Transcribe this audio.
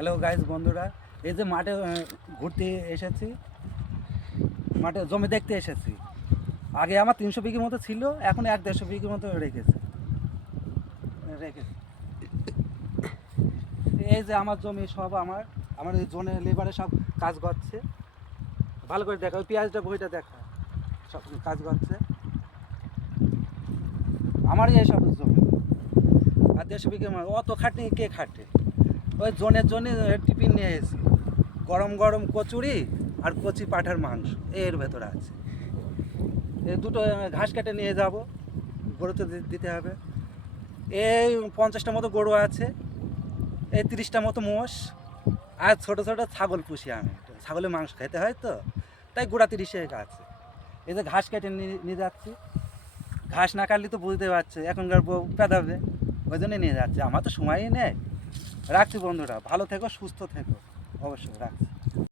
Hello guys বন্ধুরা, এই যে মাঠে ঘুরতে এসেছি, মাঠে জমি দেখতে এসেছি। আগে আমার 300 বিঘি মতো ছিল, এখন 1-150 বিঘি মতো রেখেছি। এই যে আমার জমি সব আমার এই জোনে লেবারে সব কাজ করছে। ভালো করে দেখা, ওই পেঁয়াজটা বইটা দেখা, সব কাজ করছে আমারই এইসব জমি। আর 150 বিঘি অত খাটনি কে খাটে? ওই জনের জন্য টিফিন নিয়ে এসেছি, গরম গরম কচুরি আর কচি পাঁঠার মাংস এর ভেতরে আছে। এই দুটো ঘাস কেটে নিয়ে যাব, গরুতে দিতে হবে। এই 50টা মতো গরু আছে, এই 30টা মতো মোষ, আর ছোটো ছোটো ছাগল পুষি আমি। ছাগলের মাংস খেতে হয় তো, তাই গোড়া 30 আছে। এই যে ঘাস কেটে নিয়ে যাচ্ছি, ঘাস না কাটলে তো বুঝতে পারছে এখনকার বউ পেদাবে, ওই জন্যই নিয়ে যাচ্ছে। আমার তো সময়ই নেই। রাখছি বন্ধুরা, ভালো থেকো, সুস্থ থেকো, অবশ্যই রাখছি।